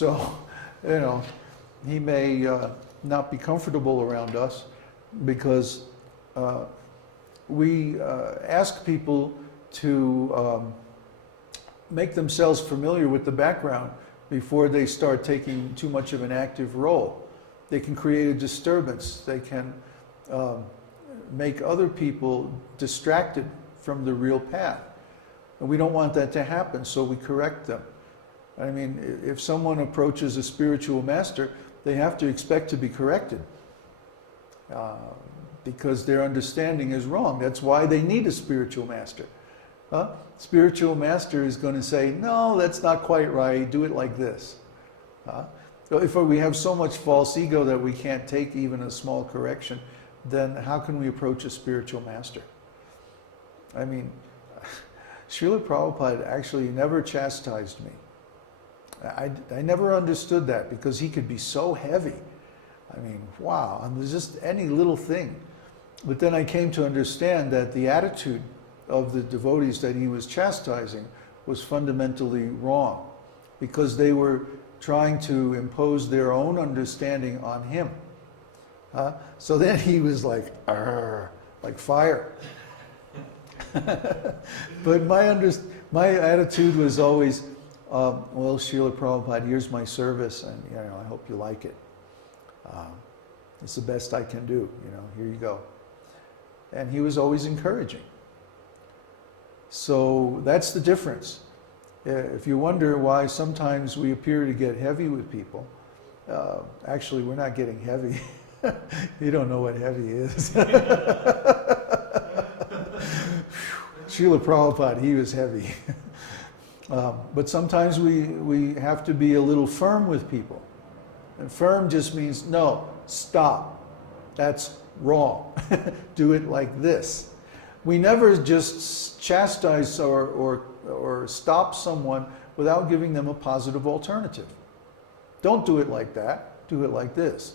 So, he may not be comfortable around us because we ask people to make themselves familiar with the background before they start taking too much of an active role. They can create a disturbance. They can make other people distracted from the real path. And we don't want that to happen, so we correct them. I mean, if someone approaches a spiritual master, they have to expect to be corrected because their understanding is wrong. That's why they need a spiritual master. Spiritual master is going to say, no, that's not quite right, do it like this. So if we have so much false ego that we can't take even a small correction, then how can we approach a spiritual master? I mean, Srila Prabhupada actually never chastised me. I never understood that because he could be so heavy. I mean, wow, and there's just any little thing. But then I came to understand that the attitude of the devotees that he was chastising was fundamentally wrong because they were trying to impose their own understanding on him. So then he was like, "Arr," like fire. But my attitude was always, well, Srila Prabhupada, here's my service, and I hope you like it. It's the best I can do, here you go. And he was always encouraging. So that's the difference. If you wonder why sometimes we appear to get heavy with people, actually we're not getting heavy. You don't know what heavy is. Srila Prabhupada, he was heavy. But sometimes we have to be a little firm with people. And firm just means, no, stop. That's wrong. Do it like this. We never just chastise or stop someone without giving them a positive alternative. Don't do it like that. Do it like this.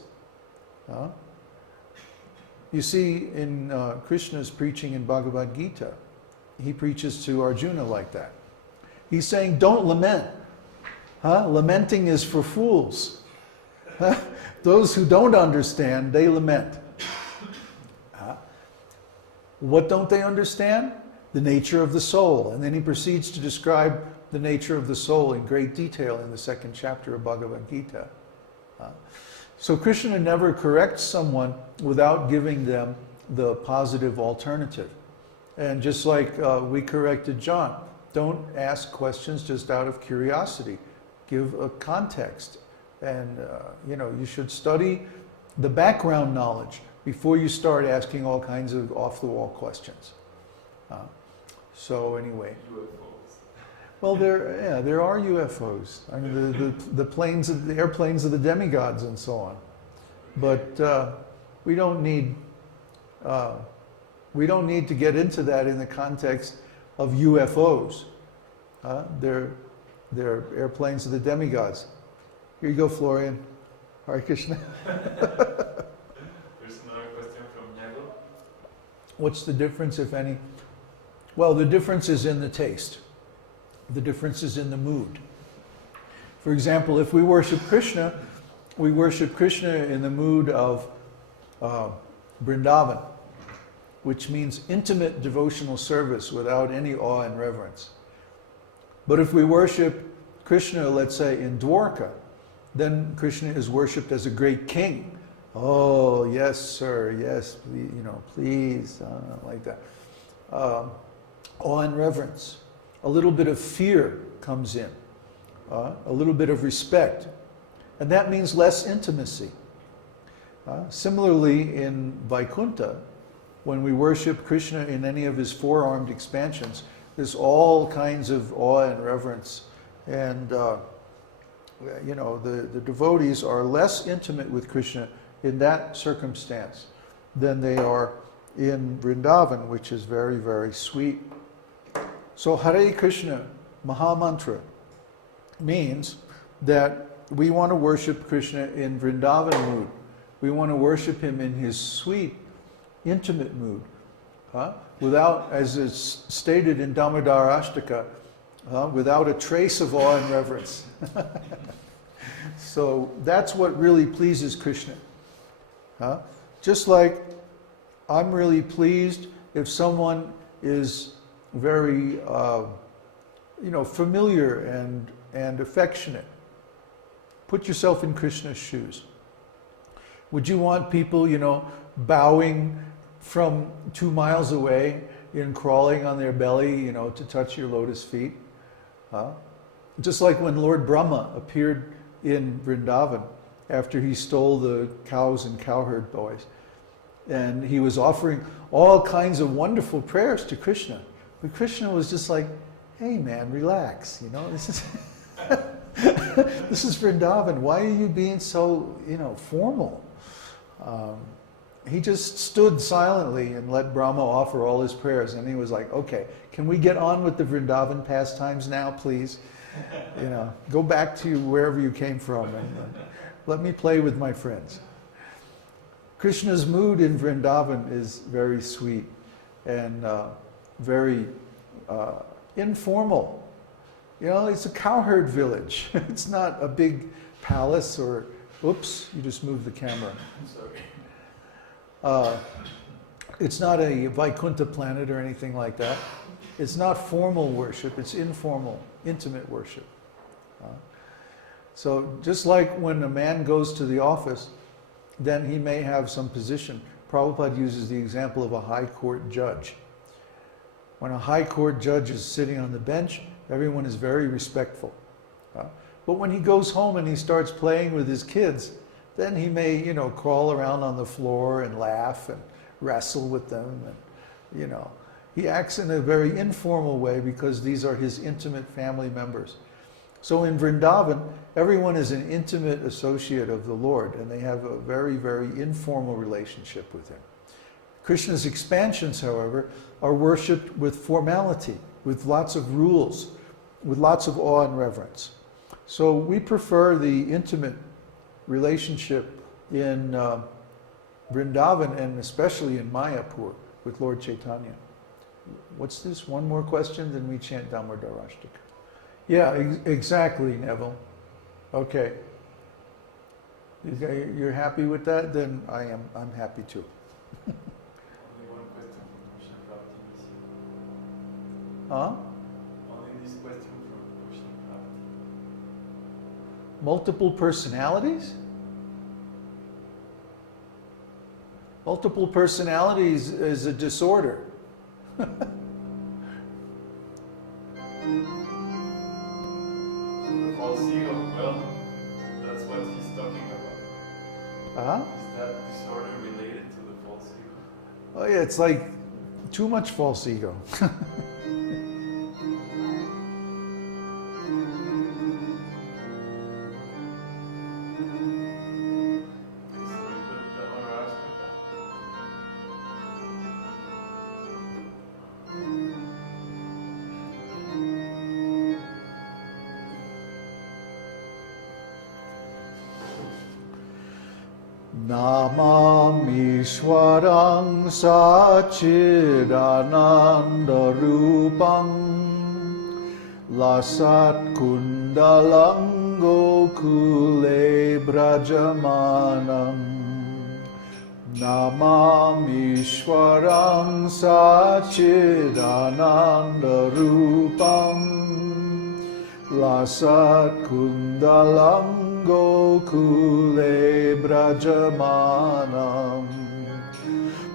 You see, in Krishna's preaching in Bhagavad Gita, he preaches to Arjuna like that. He's saying, don't lament. Lamenting is for fools. Those who don't understand, they lament. What don't they understand? The nature of the soul. And then he proceeds to describe the nature of the soul in great detail in the 2nd chapter of Bhagavad Gita. So Krishna never corrects someone without giving them the positive alternative. And just like we corrected John, don't ask questions just out of curiosity. Give a context. And, you should study the background knowledge before you start asking all kinds of off-the-wall questions. So anyway. UFOs. Well, there are UFOs. I mean, the airplanes of the demigods and so on. But we don't need to get into that in the context of UFOs. They're airplanes of the demigods. Here you go, Florian. Hare Krishna. There's another question from Neville. What's the difference, if any? Well, the difference is in the taste. The difference is in the mood. For example, if we worship Krishna in the mood of Vrindavan, which means intimate devotional service without any awe and reverence. But if we worship Krishna, let's say, in Dwarka, then Krishna is worshipped as a great king. Oh, yes, sir, yes, please, like that. Awe and reverence. A little bit of fear comes in. A little bit of respect. And that means less intimacy. Similarly, in Vaikuntha, when we worship Krishna in any of his four-armed expansions, there's all kinds of awe and reverence. And, the devotees are less intimate with Krishna in that circumstance than they are in Vrindavan, which is very, very sweet. So Hare Krishna, Mahamantra, means that we want to worship Krishna in Vrindavan mood. We want to worship him in his sweet, intimate mood. Without, as is stated in Damodar Ashtaka, without a trace of awe and reverence. So that's what really pleases Krishna. Huh? Just like I'm really pleased if someone is very, familiar and affectionate. Put yourself in Krishna's shoes. Would you want people, bowing from 2 miles away and crawling on their belly, to touch your lotus feet? Just like when Lord Brahma appeared in Vrindavan after he stole the cows and cowherd boys. And he was offering all kinds of wonderful prayers to Krishna. But Krishna was just like, hey man, relax, this is this is Vrindavan. Why are you being so, formal? He just stood silently and let Brahma offer all his prayers. And he was like, okay, can we get on with the Vrindavan pastimes now, please? Go back to wherever you came from and let me play with my friends. Krishna's mood in Vrindavan is very sweet and very informal. It's a cowherd village. It's not a big palace or, oops, you just moved the camera. Sorry. It's not a Vaikuntha planet or anything like that. It's not formal worship, it's informal, intimate worship. So just like when a man goes to the office, then he may have some position. Prabhupada uses the example of a high court judge. When a high court judge is sitting on the bench, everyone is very respectful. But when he goes home and he starts playing with his kids, then he may, crawl around on the floor and laugh and wrestle with them. And, he acts in a very informal way because these are his intimate family members. So in Vrindavan, everyone is an intimate associate of the Lord, and they have a very, very informal relationship with him. Krishna's expansions, however, are worshipped with formality, with lots of rules, with lots of awe and reverence. So we prefer the intimate relationship in Vrindavan and especially in Mayapur with Lord Chaitanya. What's this? One more question, then we chant Damodarashtaka. Yeah, exactly, Neville. Okay. You're happy with that? Then I'm happy too. Only one question from Krishna Prabhupada this year. Huh? Only this question from Krishna Prabhupada. Multiple personalities? Multiple personalities is a disorder. False ego, well, that's what he's talking about. Is that disorder related to the false ego? Oh yeah, it's like too much false ego. Namamishwarang Sachidananda Rupam Lasat Kundalam Gokule Brajamanam Namamishwarang Sachidananda Rupam Lasat Kundalam Gokule Brajamanam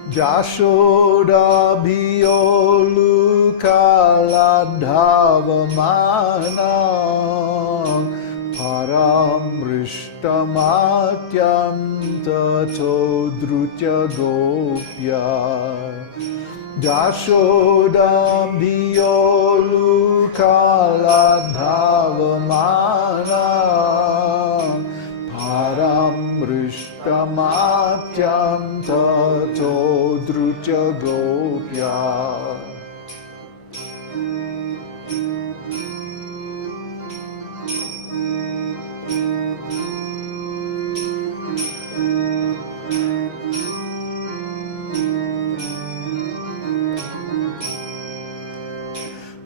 Jashoda Biyolukaladhavamanam Paramrishtamathyam Tato Drutya Gopya Jashoda Biyolukaladhavamanam Paramrishtamathyam Tato Drutya Gopya.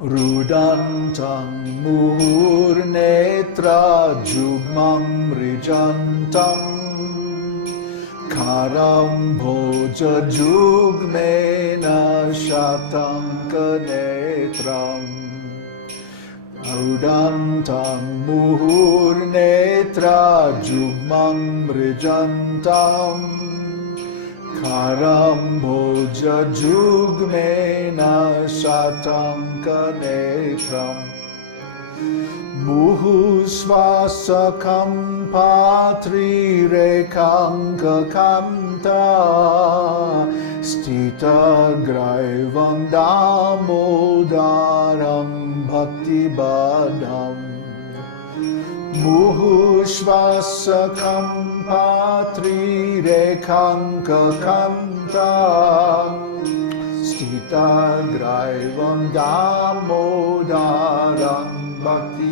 Rudantam muhur netra netra jugmam rijantam karam bhoja jugmena shatanka netram audantam muhur netra jugmam rijantam karam bhoja jugmena shatanka netram muhusvasakam patri rekanka kanta stita graivam damodaram bhakti badam muhusvasakam patri rekanka kanta stita graivam damodaram